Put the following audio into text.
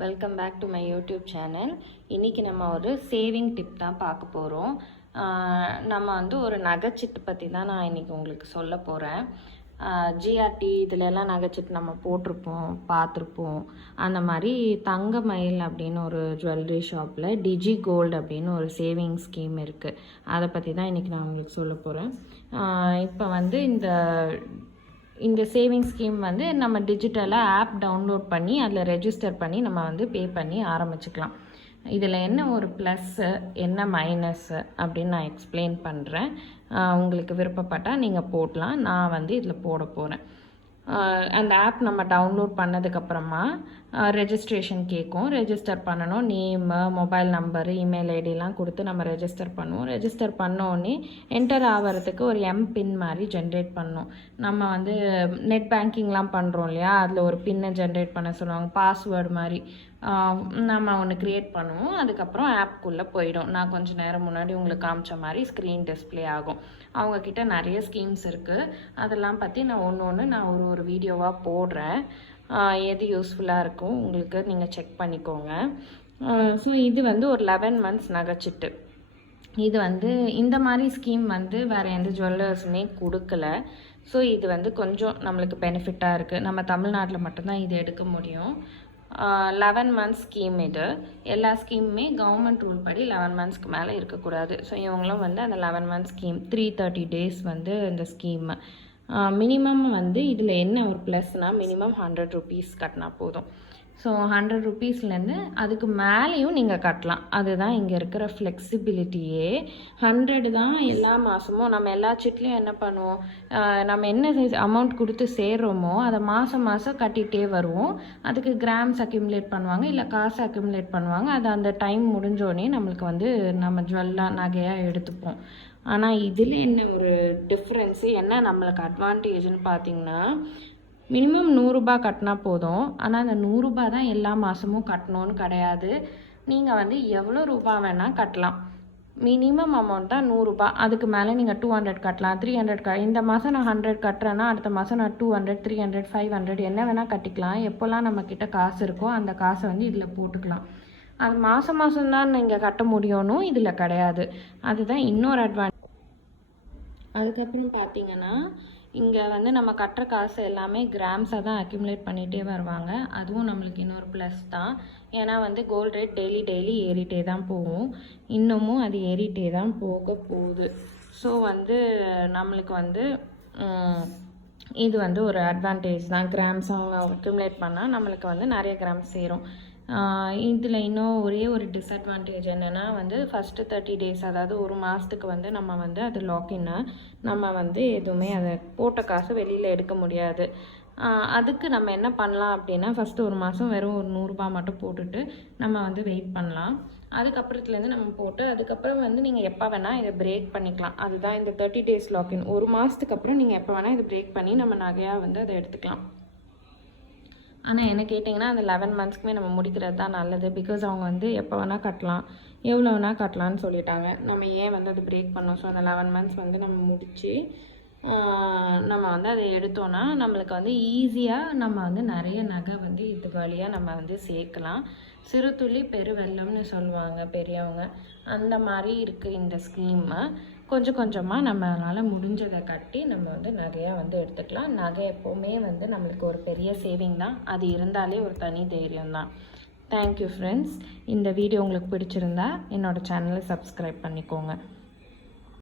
Welcome back to my YouTube channel. இன்றைக்கி நம்ம ஒரு சேவிங் டிப் தான் பார்க்க போகிறோம். நம்ம வந்து ஒரு நகைச்சீட்டு பற்றி தான் நான் இன்றைக்கி உங்களுக்கு சொல்ல போகிறேன். ஜிஆர்டி இதிலெல்லாம் நகைச்சீட்டு நம்ம போட்டிருப்போம், பார்த்துருப்போம். அந்த மாதிரி தங்கமயில் அப்படின்னு ஒரு ஜுவல்லரி ஷாப்பில் டிஜி கோல்டு அப்படின்னு ஒரு சேவிங் ஸ்கீம் இருக்குது. அதை பற்றி தான் இன்றைக்கி நான் உங்களுக்கு சொல்ல போகிறேன். இப்போ வந்து இந்த சேவிங் ஸ்கீம் வந்து நம்ம டிஜிட்டலாக ஆப் டவுன்லோட் பண்ணி அதில் ரெஜிஸ்டர் பண்ணி நம்ம வந்து பே பண்ணி ஆரம்பிச்சுக்கலாம். இதில் என்ன ஒரு ப்ளஸ்ஸு என்ன மைனஸ்ஸு அப்படின்னு நான் எக்ஸ்பிளைன் பண்ணுறேன். உங்களுக்கு விருப்பப்பட்டால் நீங்கள் போடலாம். நான் வந்து இதில் போட போகிறேன். அந்த ஆப் நம்ம டவுன்லோட் பண்ணதுக்கப்புறமா ரெஜிஸ்ட்ரேஷன் கேட்கும். ரெஜிஸ்டர் பண்ணணும். நேமு, மொபைல் நம்பரு, இமெயில் ஐடிலாம் கொடுத்து நம்ம ரெஜிஸ்டர் பண்ணுவோம். ரெஜிஸ்டர் பண்ணோடனே என்டர் ஆகிறதுக்கு ஒரு எம்பின் மாதிரி ஜென்ரேட் பண்ணணும். நம்ம வந்து நெட் பேங்கிங்லாம் பண்ணுறோம் இல்லையா, அதில் ஒரு பின்னை ஜென்ரேட் பண்ண சொல்லுவாங்க. பாஸ்வேர்டு மாதிரி நம்ம ஒன்று க்ரியேட் பண்ணுவோம். அதுக்கப்புறம் ஆப்குள்ளே போயிடும். நான் கொஞ்சம் நேரம் முன்னாடி உங்களுக்கு காமிச்ச மாதிரி ஸ்க்ரீன் டிஸ்பிளே ஆகும். அவங்கக்கிட்ட நிறைய ஸ்கீம்ஸ் இருக்குது. அதெல்லாம் பற்றி நான் நான் ஒரு வீடியோவாக போடுறேன். எது யூஸ்ஃபுல்லாக இருக்கும் உங்களுக்கு நீங்கள் செக் பண்ணிக்கோங்க. ஸோ இது வந்து ஒரு 11 months நகைச்சிட்டு. இது வந்து இந்த மாதிரி ஸ்கீம் வந்து வேறு எந்த ஜுவல்லர்ஸுமே கொடுக்கல. ஸோ இது வந்து கொஞ்சம் நம்மளுக்கு பெனிஃபிட்டாக இருக்குது. நம்ம தமிழ்நாட்டில் மட்டும்தான் இது எடுக்க முடியும். 11 months ஸ்கீம் இது. எல்லா ஸ்கீமுமே கவர்மெண்ட் ரூல் படி 11 monthsக்கு மேலே இருக்கக்கூடாது. ஸோ இவங்களும் வந்து அந்த 11 months ஸ்கீம் 330 days வந்து இந்த ஸ்கீமு. மினிமம் வந்து இதில் என்ன ஒரு ப்ளஸ்னால் மினிமம் 100 rupees கட்டினா போதும். ஸோ 100 rupeesலேருந்து அதுக்கு மேலேயும் நீங்கள் கட்டலாம். அதுதான் இங்கே இருக்கிற ஃப்ளெக்சிபிலிட்டியே. 100 தான் எல்லா மாதமும். நம்ம எல்லா சீட்லேயும் என்ன பண்ணுவோம், நம்ம என்ன அமௌண்ட் கொடுத்து சேர்றோமோ அதை மாதம் கட்டிகிட்டே வருவோம். அதுக்கு கிராம்ஸ் அக்யூமுலேட் பண்ணுவாங்க, இல்லை காசு அக்யூமுலேட் பண்ணுவாங்க. அது அந்த டைம் முடிஞ்சோடனே நம்மளுக்கு வந்து நம்ம ஜுவல்லாக நகையாக எடுத்துப்போம். ஆனால் இதில் என்ன ஒரு டிஃப்ரென்ஸு, என்ன நம்மளுக்கு அட்வான்டேஜ்னு பார்த்தீங்கன்னா, மினிமம் 100 ரூபாய் கட்டினா போதும். ஆனால் அந்த 100 ரூபாய் தான் எல்லா மாதமும் கட்டணும்னு கிடையாது. நீங்கள் வந்து எவ்வளோ ரூபா வேணால் கட்டலாம். மினிமம் அமௌண்ட் தான் 100 ரூபாய். அதுக்கு மேலே நீங்கள் 200 கட்டலாம், 300 இந்த மாதம் நான் 100 கட்டுறேன்னா அடுத்த மாதம் நான் 200, 300, 500 என்ன வேணால் கட்டிக்கலாம். எப்போல்லாம் நம்மக்கிட்ட காசு இருக்கோ அந்த காசை வந்து இதில் போட்டுக்கலாம். அது மாதம் தான் நீங்கள் கட்ட முடியணும், இதில் கிடையாது. அதுதான் இன்னொரு அட்வான்டேஜ். அதுக்கப்புறம் பார்த்தீங்கன்னா, இங்கே வந்து நம்ம கட்டுற காசு எல்லாமே கிராம்ஸாக தான் அக்யூமுலேட் பண்ணிகிட்டே வருவாங்க. அதுவும் நம்மளுக்கு இன்னொரு ப்ளஸ் தான். ஏன்னா வந்து கோல்டு ரேட் டெய்லி ஏறிட்டே தான் போகும். இன்னமும் அது ஏறிட்டே தான் போக போகுது. ஸோ வந்து நம்மளுக்கு வந்து இது வந்து ஒரு அட்வான்டேஜ் தான். கிராம்ஸ் அவங்க அக்யூமுலேட் பண்ணால் நம்மளுக்கு வந்து நிறைய கிராம்ஸ் சேரும். இதில் இன்னும் ஒரே ஒரு டிஸ்அட்வான்டேஜ் என்னென்னா வந்து ஃபஸ்ட்டு 30 days, அதாவது ஒரு மாதத்துக்கு வந்து நம்ம வந்து அது லாக்இன்னு நம்ம வந்து எதுவுமே அதை போட்ட காசு வெளியில் எடுக்க முடியாது. அதுக்கு நம்ம என்ன பண்ணலாம் அப்படின்னா, ஃபஸ்ட்டு ஒரு மாதம் வெறும் ஒரு 100 ரூபாய் மட்டும் போட்டுட்டு நம்ம வந்து வெயிட் பண்ணலாம். அதுக்கப்புறத்துலேருந்து நம்ம போட்டு அதுக்கப்புறம் வந்து நீங்கள் எப்போ வேணால் இதை பிரேக் பண்ணிக்கலாம். அதுதான் இந்த 30 days லாக்இன். ஒரு மாதத்துக்கு அப்புறம் நீங்கள் எப்போ வேணால் இதை பிரேக் பண்ணி நம்ம நகையாக வந்து அதை எடுத்துக்கலாம். ஆனால் என்ன கேட்டிங்கன்னா, அந்த 11 monthsக்குமே நம்ம முடிக்கிறது தான் நல்லது. பிகாஸ் அவங்க வந்து எப்போ வேணால் கட்டலாம், எவ்வளோ வேணால் கட்டலான்னு சொல்லிட்டாங்க. நம்ம ஏன் வந்து அது பிரேக் பண்ணோம். ஸோ அந்த 11 months வந்து நம்ம முடித்து நம்ம வந்து அதை எடுத்தோன்னா நம்மளுக்கு வந்து ஈஸியாக நம்ம வந்து நிறைய நகை வந்து இது வழியாக நம்ம வந்து சேர்க்கலாம். சிறு துளி பெருவெள்ளம்னு சொல்லுவாங்க பெரியவங்க. அந்த மாதிரி இருக்குது இந்த ஸ்கீமு. கொஞ்சம் கொஞ்சமாக நம்மளால் முடிஞ்சதை கட்டி நம்ம வந்து நகையாக வந்து எடுத்துக்கலாம். நகை எப்போவுமே வந்து நம்மளுக்கு ஒரு பெரிய சேவிங் தான். அது இருந்தாலே ஒரு தனி தைரியம் தான். Thank you friends. இந்த வீடியோ உங்களுக்கு பிடிச்சிருந்தா என்னோடய சேனலை சப்ஸ்கிரைப் பண்ணிக்கோங்க.